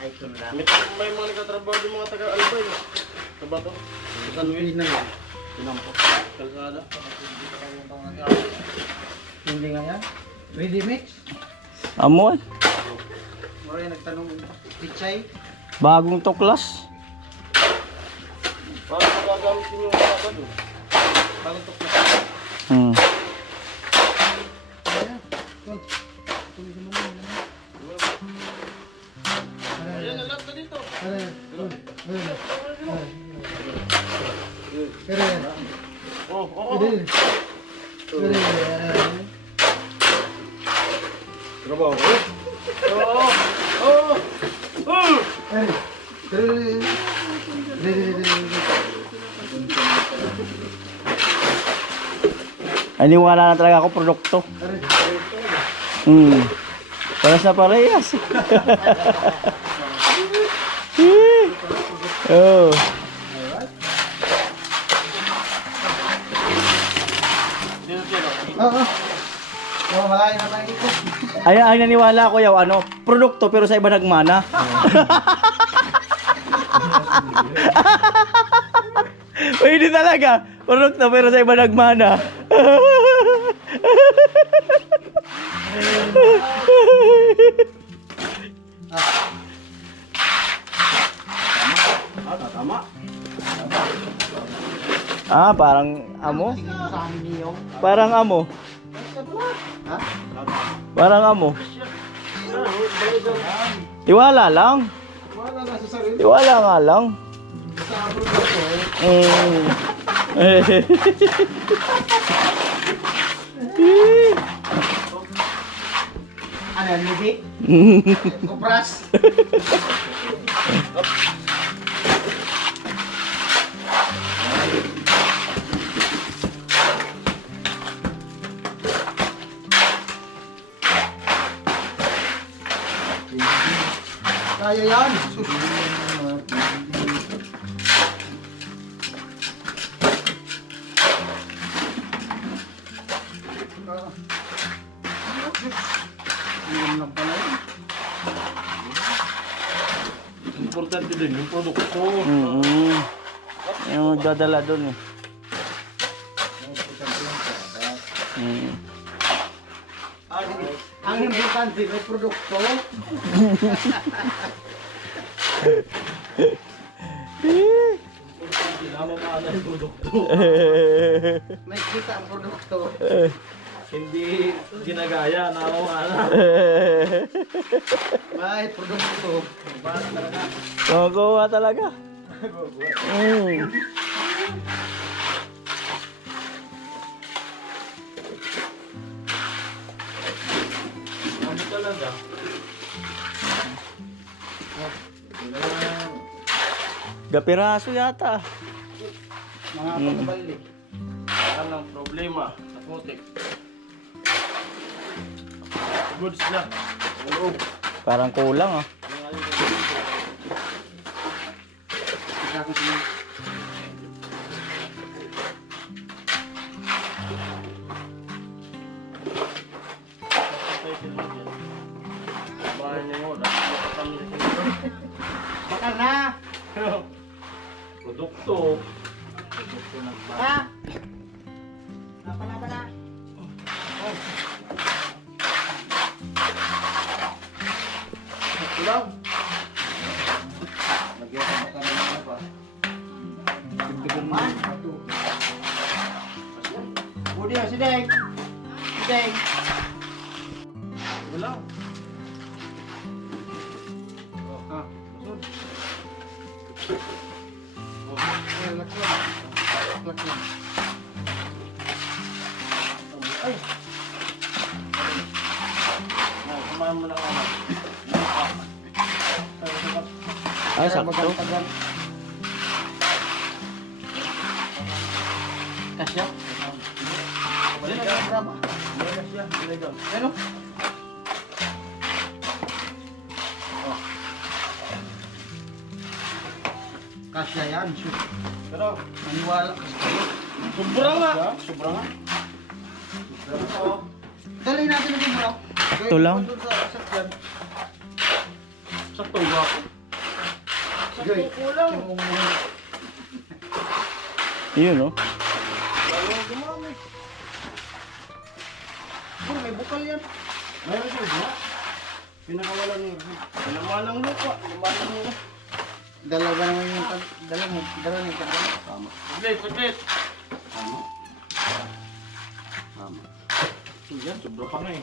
Aiton lang. May mga nagtatrabaho din mga taga-albay. Sa bato. Sa sandwich. Hindi na yan. Pinampo. Kalsada. Hindi nga yan. Ready mix? Amo eh. Maray nagtanong pichay. Bagong tuklas. Para magagamit din yung mga bato. Bagong tuklas. Ayan, alam na dito. Trabaho ko. Aniwala na talaga ako, produkto. Parehas na parehas. Oh. Dito, dito. Ay naniwala ako yaw, ano, produkto pero sa iba nagmana. Pwede talaga. Produkto pero sa iba nagmana. Ah, parang amo? Tingin mo sa amin niyo. Parang amo. Ha? Parang amo. Tiwala lang. Wala na sa sarili. Tiwala nga lang. Sa produkto. Ano yan, Lubi? Kubras? Kaya yan. Importante din yung produkto. Yung magdadala dun eh. Ang importante may produkto. Namamana yung produkto. May kita ang produkto. Hindi ginagaya, namamana. May produkto. Gumagawa talaga. Ano talaga? Gapiraso yata. Mga pagbalik. Yan ang problema sa putik. Goods na. Oo. Parang kulang ah. Bahay niyo, Bakal na! produkto. Ha? Napa na. Kulang. Man. Budi ya, si Deng. Si Deng. Kulang. Kumain mo lang ano. Ay, sakto. Kasya? Balik ka. Balik siya. Balik ka. Ano? Kasya yan. Pero, Maniwala ka sa kayo. Sobra nga. sobra nga. Dali natin ang bumulaw. Ito lang. Sakto ba ako? Joy. Kulang. Yun oh. Bro, may bukal yan. Mayroon siya ba? Pinakawalan niyo. Pinamanang lupa. Pinamanang lupa. Dalawa naman yung dala mo. Dala mo yung Tama. Saglit, saglit. Tama. Tama. Yan, sobra pa nga eh.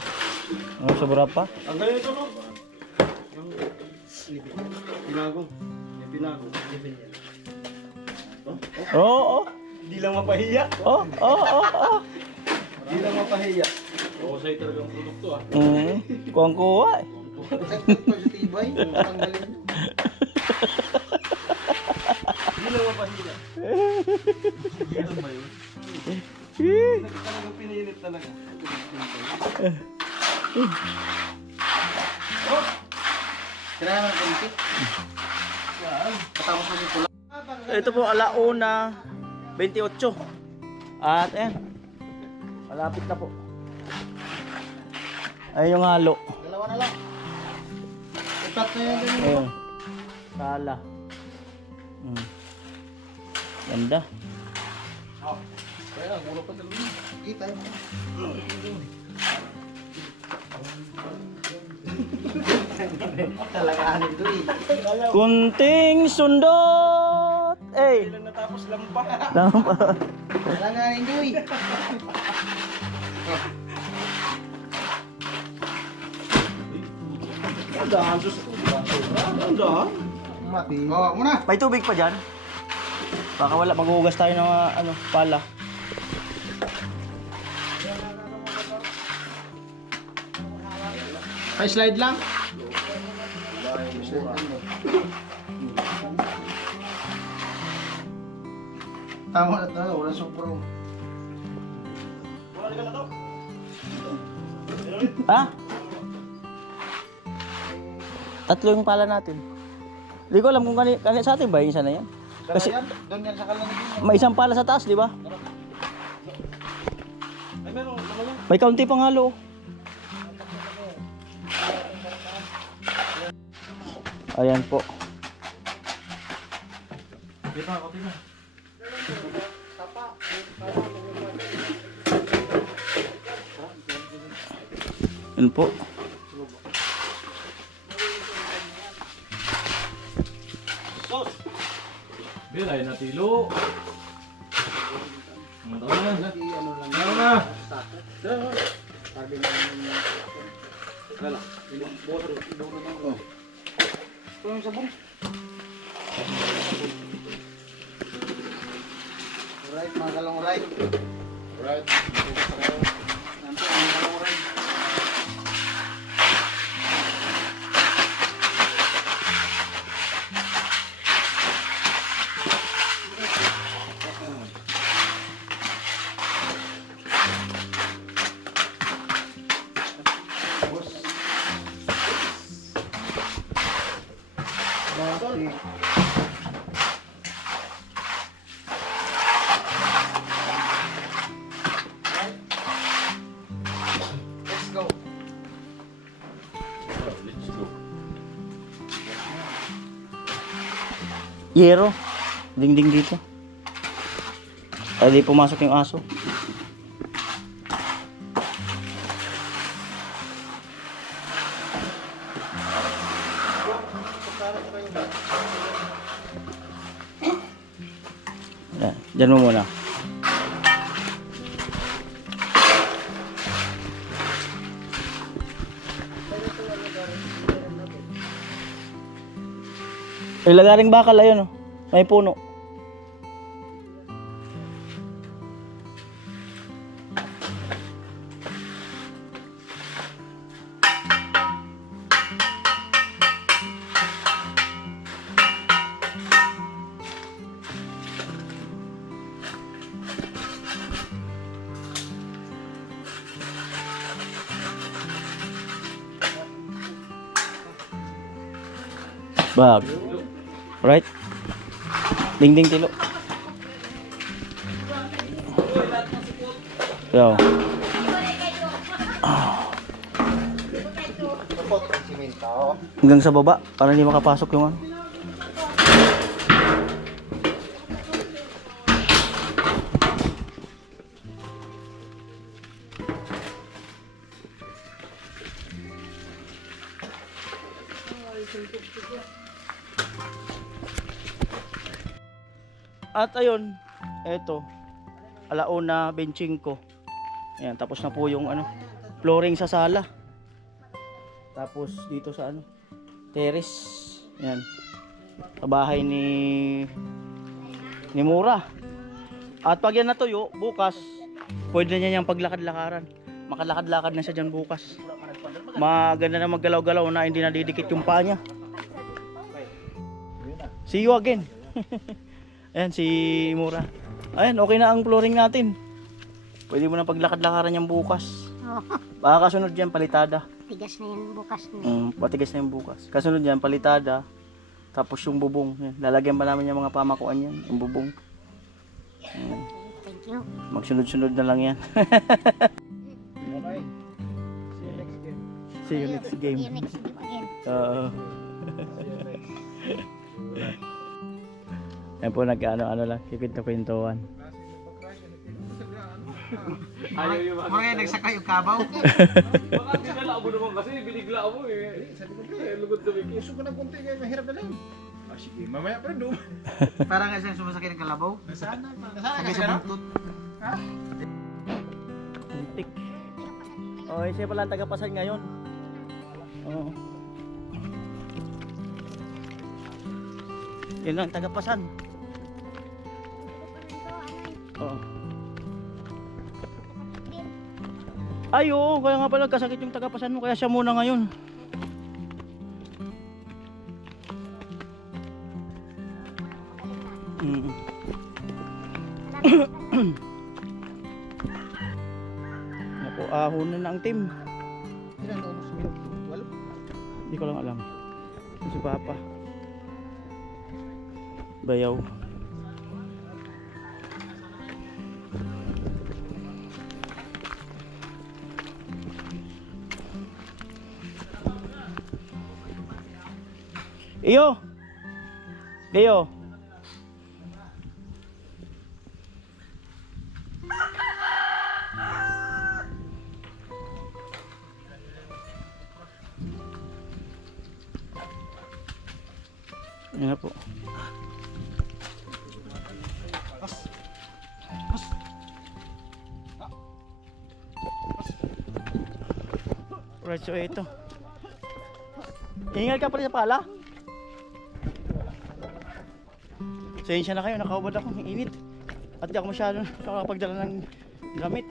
Ano sobra pa? Ang ganito no? Yung pinagong. Yung pinagong. Oo, oh, Hindi lang mapahiya. oh. Oh. Hindi lang mapahiya. Oo, sa'yo talagang produkto ah. Kuwang-kuwa eh. Sakto sa tibay. Ang galing nyo. Hindi lang mapahiya. Ano ba yun? Talagang pinilit talaga. Kailangan ng kunti. Patapos mo yung pula. Ito po, alauna 28. At ayan. Malapit na po. Ayun yung halo. Dalawa na lang. Ipat na yan din. Ayun. Sala. Ganda. Kita mo. Talaga nito eh. Kunting sundot. Eh. Natapos lang pa. Talaga nito eh. Mati. Oh, muna. May tubig pa dyan? Baka wala, maghuhugas tayo ng pala. Ay, slide lang. Tama na tayo, wala sopro. Ha? Tatlo yung pala natin. Hindi ko alam kung kani sa atin ba yung isa na yan. Kasi Kasi doon yan sa kalanigin. may isang pala sa taas, di ba? May kaunti pang halo. Ayan po. Ayan po. Bilay na tilo. Alright, mga kalong right. Right. Nanti ang kalong right. Let's go. Yero. Dingding dito. Ay, di pumasok yung aso. Yan, dyan mo muna. Ilagaring bakal ayun, oh. May puno. Bag. Right? Dingding tilo. Yo. Support ng simento. Hanggang sa baba para hindi makapasok yung ano. At ayun, eto, 1:25. Ayan, tapos na po yung ano, flooring sa sala. Tapos dito sa ano, terrace. Ayan. Sa bahay ni Mura. At pag yan natuyo, bukas, pwede na niya yung paglakad-lakaran. Makalakad-lakad na siya dyan bukas. Maganda na maggalaw-galaw na hindi nadidikit yung paa niya. See you again. Ayan si Mura. Ayan, okay na ang flooring natin. Pwede mo na paglakad-lakaran yan bukas. Baka kasunod dyan, palitada. Tigas na yan bukas na. Patigas na yung bukas. Kasunod yan, palitada. Tapos yung bubong. Yan. Lalagyan pa namin yung mga pamakuan yan. Yung bubong. Ayan. Thank you. Magsunod-sunod na lang yan. Okay. See you next game. See you next game. See you next game again. Oo. Yan po nag-ano lang, kikwento-kwentuhan. Mga nagsaka yung kabaw. Baka binala mo naman kasi, binigla mo eh. Sabi ko, lugod tubig. Gusto ko ng kunti kayo, mahirap na lang. Ah, sige, mamaya pa rin. Parang nga siyang sumasakay ng kalabaw. Sana Sakay sa buntot. Antik. Oh, siya pala ang tagapasan ngayon. Oo. Yun ang tagapasan. Oo. Ay, oo, kaya nga pala kasakit yung tagapasan mo, kaya siya muna ngayon. Naku, ahon na ang team. Ilan na ubos mo? Walo? Hindi ko lang alam. Si Papa. Bayaw. Iyo. Leo. Yan na po. Right, so ito. Ingat ka pala sa pala. Sensya na kayo, nakaubad ako ng init. At di ako masyado nakakapagdala ng gamit.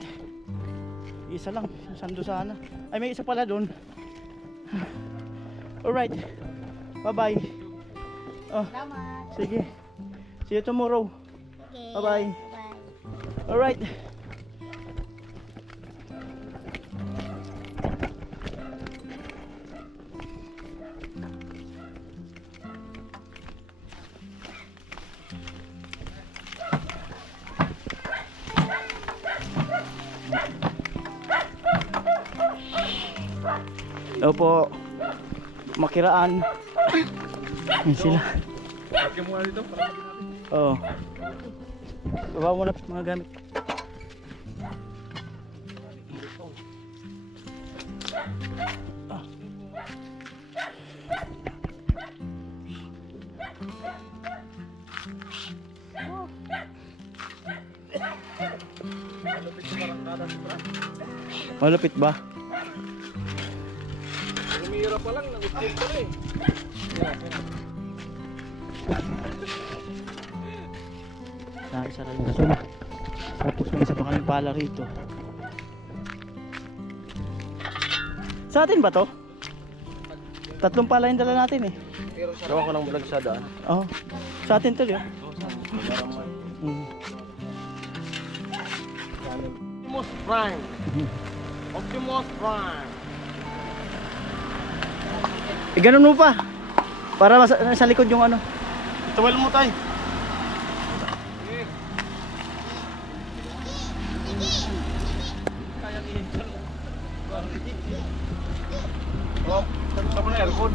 Isa lang, sando sana. Ay, may isa pala doon. Alright. Bye-bye. Oh, Salamat. sige. See you tomorrow. Okay. Bye-bye. Bye. Alright. Hello po. Makiraan. Yan sila. Parking muna dito. Oo. Baba mo na mga gamit. Malupit ba? Lumira pa lang, nag-steal ko na eh. Nakisara yung gasol. Tapos may isa pa kaming pala rito. Sa atin ba to? Tatlong pala yung dala natin eh. Gawa ko ng vlog sa daan. Oo. Sa atin to yun. Optimus Prime. Optimus Prime. Ganun mo pa. Para sa likod yung ano. Tawal mo tayo. Oh, tama na aircon.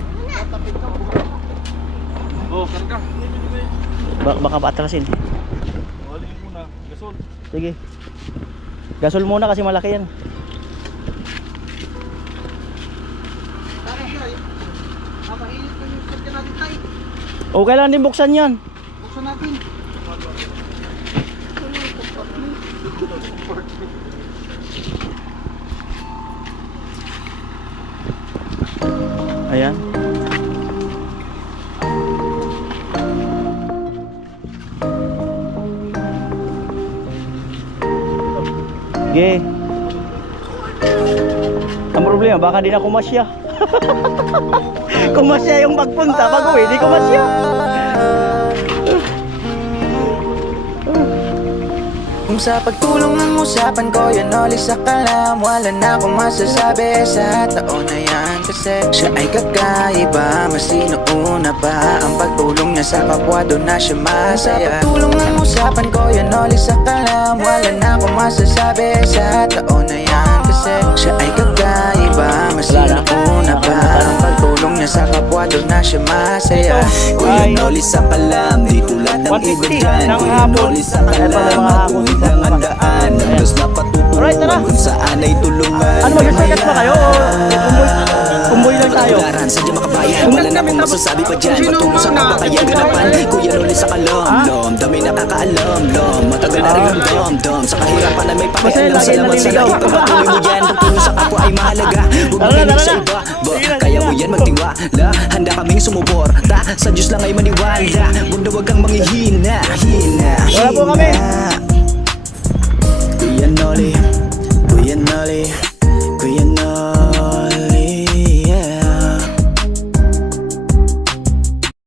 Oh, karga. Baka paatrasin. Wala yun muna, gasol. Sige. Gasol muna kasi malaki yan. Mainit pa yung sakyan natin tayo. O kailangan din buksan yan. Buksan natin. Ayan. Ge. Ang problema baka di na kumasya. Kumasya yung pagpunta, pag-uwi di kumasya. Kung sa pagtulong ng usapan ko, yan ulit sa kalam. Wala na akong masasabi sa taon na yan. Kasi siya ay kakaiba, mas sinuuna pa ang pagtulong niya sa kapwa, doon na siya masaya. Sa pagtulong ng usapan ko, yan ulit sa kalam. Wala na akong masasabi sa taon na yan. Kasi siya ay kakaiba, ba? Masino una ba? Ang pagtulong niya sa kapwa doon na siya masaya. Kuya Noli sa kalam, di tulad ng iba dyan. Kuya Noli sa kalam, matuwid ang handaan. Nagdas na patutungan kung saan ay tulungan. Ano, mag-circus ba kayo? Kumboy lang tayo. Sadya makabayan, wala na akong masasabi pa dyan. Pagtulong sa kapakayan, ganapan. Kuya Noli sa kalam, dami nakakaalam, matagal na rin ang dom. Sa kahirapan na may pakialam, salamat sa lahat. Pagpatuloy mo yan, pagtulong sa kapwa ay mahalaga. Huwag makinig sa iba, kaya mo yan magtiwala. Handa kaming sumuporta, sa Diyos lang ay maniwala. Huwag na huwag kang manghihina, Wala po kami. Kuya Noli,